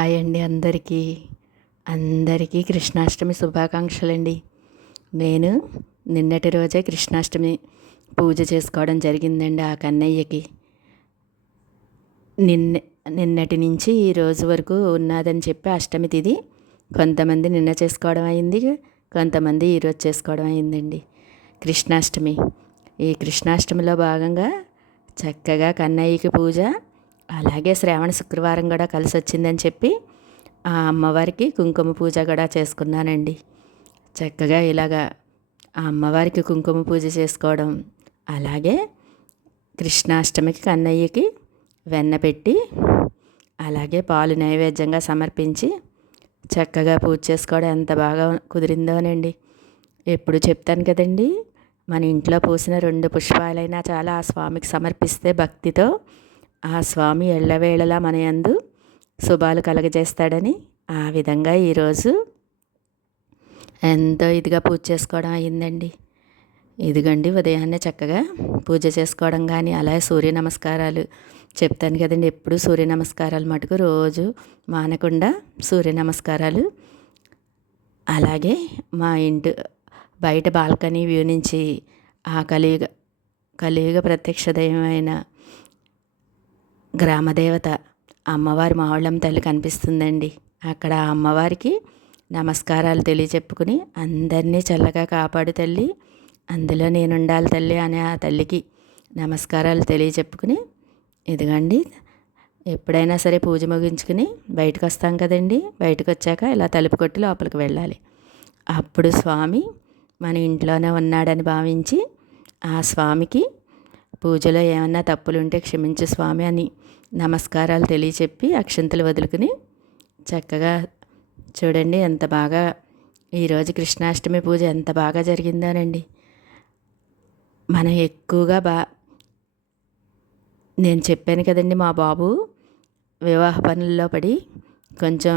Hi అండి అందరికీ కృష్ణాష్టమి శుభాకాంక్షలండి. నేను నిన్నటి రోజే కృష్ణాష్టమి పూజ చేసుకోవడం జరిగిందండి. ఆ కన్నయ్యకి నిన్న నిన్నటి నుంచి ఈ రోజు వరకు ఉన్నదని చెప్పి అష్టమి తిథి కొంతమంది నిన్న చేసుకోవడం అయింది, కొంతమంది ఈరోజు చేసుకోవడం అయిందండి. కృష్ణాష్టమి ఈ కృష్ణాష్టమిలో భాగంగా చక్కగా కన్నయ్యకి పూజ, అలాగే శ్రావణ శుక్రవారం కూడా కలిసి వచ్చిందని చెప్పి ఆ అమ్మవారికి కుంకుమ పూజ కూడా చేసుకున్నానండి. చక్కగా ఇలాగా ఆ అమ్మవారికి కుంకుమ పూజ చేసుకోవడం, అలాగే కృష్ణాష్టమికి కన్నయ్యకి వెన్న పెట్టి, అలాగే పాలు నైవేద్యంగా సమర్పించి చక్కగా పూజ చేసుకోవడం ఎంత బాగా కుదిరిందోనండి. ఎప్పుడు చెప్తాను కదండి, మన ఇంట్లో పూసిన 2 పుష్పాలైనా చాలా ఆ స్వామికి సమర్పిస్తే భక్తితో ఆ స్వామి ఎల్లవేళలా మన యందు శుభాలు కలగజేస్తాడని ఆ విధంగా ఈరోజు ఎంతో ఇదిగా పూజ చేసుకోవడం అయిందండి. ఇదిగండి ఉదయాన్నే చక్కగా పూజ చేసుకోవడం కానీ, అలాగే సూర్య నమస్కారాలు చెప్తాను కదండి, ఎప్పుడు సూర్య నమస్కారాలు మటుకు రోజు మానకుండా సూర్య నమస్కారాలు, అలాగే మా ఇంటి బయట బాల్కనీ వ్యూ నుంచి ఆ కలియుగ ప్రత్యక్ష దైవమైన గ్రామదేవత అమ్మవారి మావళ్ళమ్మ తల్లి కనిపిస్తుందండి. అక్కడ అమ్మవారికి నమస్కారాలు తెలియచెప్పుకుని, అందరినీ చల్లగా కాపాడు తల్లి, అందులో నేనుండాలి తల్లి అనే ఆ తల్లికి నమస్కారాలు తెలియచెప్పుకుని, ఇదిగండి ఎప్పుడైనా సరే పూజ ముగించుకుని బయటకు వస్తాం కదండి, బయటకు వచ్చాక ఇలా తలుపు కొట్టి లోపలికి వెళ్ళాలి. అప్పుడు స్వామి మన ఇంట్లోనే ఉన్నాడని భావించి ఆ స్వామికి పూజలో ఏమన్నా తప్పులుంటే క్షమించు స్వామి అని నమస్కారాలు తెలియచెప్పి అక్షంతలు వదులుకుని చక్కగా చూడండి ఎంత బాగా ఈరోజు కృష్ణాష్టమి పూజ ఎంత బాగా జరిగిందోనండి. మనం ఎక్కువగా నేను చెప్పాను కదండి, మా బాబు వివాహ పనుల్లో పడి కొంచెం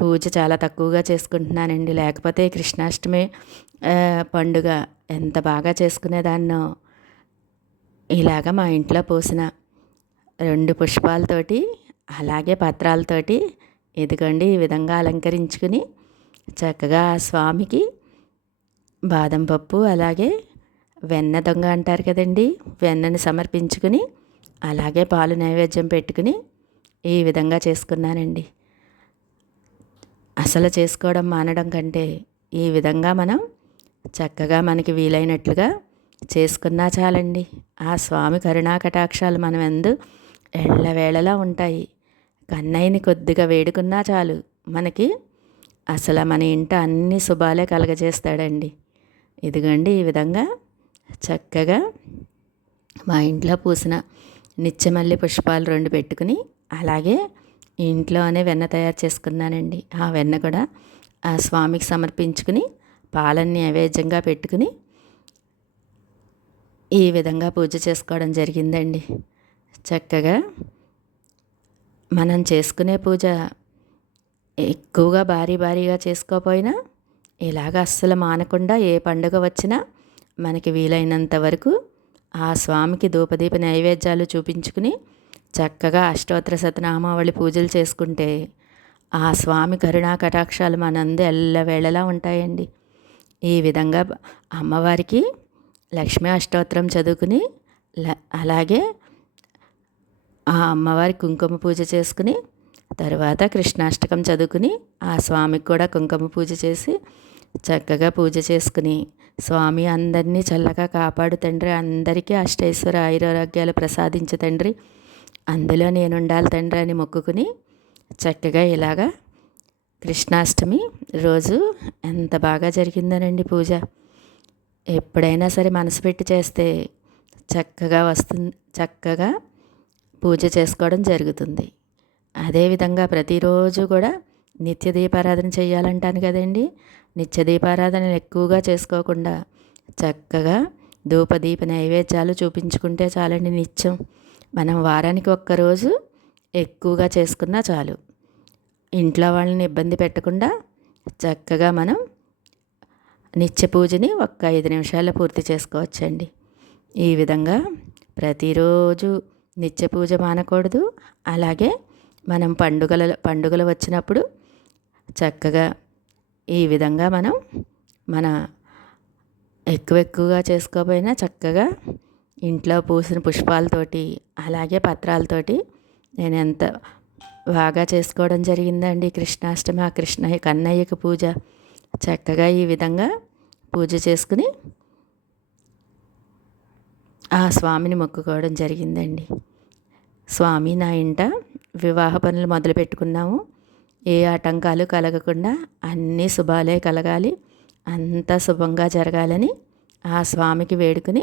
పూజ చాలా తక్కువగా చేసుకుంటున్నానండి. లేకపోతే కృష్ణాష్టమి పండుగ ఎంత బాగా చేసుకునేదాన్నో. ఇలాగ మా ఇంట్లో పూసిన 2 పుష్పాలతోటి, అలాగే పత్రాలతోటి ఇదిగోండి ఈ విధంగా అలంకరించుకుని చక్కగా ఆ స్వామికి బాదం పప్పు, అలాగే వెన్న దొంగ అంటారు కదండి, వెన్నని సమర్పించుకుని, అలాగే పాలు నైవేద్యం పెట్టుకుని ఈ విధంగా చేసుకున్నానండి. అసలు చేసుకోవడం మానడం కంటే ఈ విధంగా మనం చక్కగా మనకి వీలైనట్లుగా చేసుకున్నా చాలండి. ఆ స్వామి కరుణా కటాక్షాలు మనం ఎల్లవేళలా ఉంటాయి. కన్నయ్యని కొద్దిగా వేడుకున్నా చాలు, మనకి అసలు మన ఇంట అన్ని శుభాలే కలగజేస్తాడండి. ఇదిగోండి ఈ విధంగా చక్కగా మా ఇంట్లో పూసిన నిత్యమల్లి పుష్పాలు 2 పెట్టుకుని, అలాగే ఇంట్లోనే వెన్న తయారు చేసుకున్నానండి. ఆ వెన్న కూడా ఆ స్వామికి సమర్పించుకుని పాలన్నీ నైవేద్యంగా పెట్టుకుని ఈ విధంగా పూజ చేసుకోవడం జరిగిందండి. చక్కగా మనం చేసుకునే పూజ ఎక్కువగా భారీగా చేసుకోకపోయినా ఇలాగ అస్సలు మానకుండా ఏ పండుగ వచ్చినా మనకి వీలైనంత వరకు ఆ స్వామికి ధూపదీప నైవేద్యాలు చూపించుకుని చక్కగా అష్టోత్తర శతనామావళి పూజలు చేసుకుంటే ఆ స్వామి కరుణా కటాక్షాలు మనందు ఎల్లవేళలా ఉంటాయండి. ఈ విధంగా అమ్మవారికి లక్ష్మీ అష్టోత్తరం చదువుకుని, అలాగే ఆ అమ్మవారి కుంకుమ పూజ చేసుకుని, తర్వాత కృష్ణాష్టకం చదువుకుని ఆ స్వామికి కూడా కుంకుమ పూజ చేసి చక్కగా పూజ చేసుకుని, స్వామి అందరినీ చల్లగా కాపాడు తండ్రి, అందరికీ అష్టైశ్వర ఆయురారోగ్యాలు ప్రసాదించు తండ్రి, అందులో నేనుండాలి తండ్రి అని మొక్కుకుని చక్కగా ఇలాగా కృష్ణాష్టమి రోజు ఎంత బాగా జరిగిందోనండి పూజ. ఎప్పుడైనా సరే మనసు పెట్టి చేస్తే చక్కగా వస్తుంది, చక్కగా పూజ చేసుకోవడం జరుగుతుంది. అదేవిధంగా ప్రతిరోజు కూడా నిత్య దీపారాధన చేయాలంటాను కదండి. నిత్య దీపారాధనలు ఎక్కువగా చేసుకోకుండా చక్కగా ధూపదీప నైవేద్యాలు చూపించుకుంటే చాలండి. నిత్యం మనం వారానికి ఒక్కరోజు ఎక్కువగా చేసుకున్నా చాలు. ఇంట్లో వాళ్ళని ఇబ్బంది పెట్టకుండా చక్కగా మనం నిత్య పూజని 5 నిమిషాల్లో పూర్తి చేసుకోవచ్చండి. ఈ విధంగా ప్రతిరోజు నిత్య పూజ మానకూడదు, అలాగే మనం పండుగలు వచ్చినప్పుడు చక్కగా ఈ విధంగా మనం మన ఎక్కువగా చేసుకోపోయినా చక్కగా ఇంట్లో పూసిన పుష్పాలతోటి అలాగే పత్రాలతోటి నేను ఎంత బాగా చేసుకోవడం జరిగిందండి కృష్ణాష్టమి. ఆ కన్నయ్యకి పూజ చక్కగా ఈ విధంగా పూజ చేసుకుని ఆ స్వామిని మొక్కుకోవడం జరిగిందండి. స్వామి, నా ఇంట వివాహ పనులు మొదలు పెట్టుకున్నాము. ఏ ఆటంకాలు కలగకుండా అన్నీ శుభాలే కలగాలి, అంతా శుభంగా జరగాలని ఆ స్వామికి వేడుకుని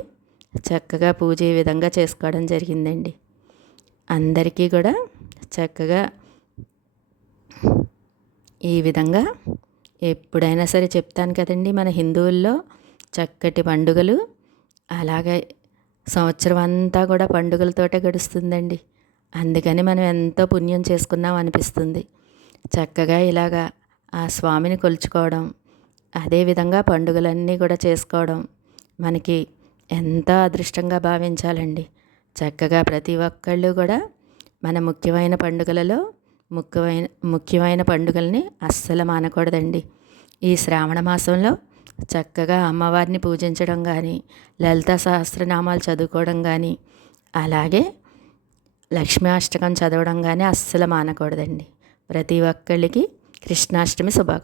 చక్కగా పూజ ఈ విధంగా చేసుకోవడం జరిగిందండి. అందరికీ కూడా చక్కగా ఈ విధంగా ఎప్పుడైనా సరే చెప్తాను కదండి, మన హిందువుల్లో చక్కటి పండుగలు, అలాగే సంవత్సరం అంతా కూడా పండుగలతోటే గడుస్తుందండి. అందుకని మనం ఎంతో పుణ్యం చేసుకున్నాం అనిపిస్తుంది. చక్కగా ఇలాగా ఆ స్వామిని కొలుచుకోవడం, అదేవిధంగా పండుగలన్నీ కూడా చేసుకోవడం మనకి ఎంతో అదృష్టంగా భావించాలండి. చక్కగా ప్రతి ఒక్కళ్ళు కూడా మన ముఖ్యమైన పండుగలలో ముఖ్యమైన పండుగల్ని అస్సలు మానకూడదండి. ఈ శ్రావణ మాసంలో చక్కగా అమ్మవారిని పూజించడం కానీ, లలితా సహస్రనామాలు చదువుకోవడం కానీ, అలాగే లక్ష్మీ అష్టకం చదవడం కానీ అస్సలు మానకూడదండి. ప్రతి ఒక్కళ్ళకి కృష్ణాష్టమి శుభాకాంక్షలు.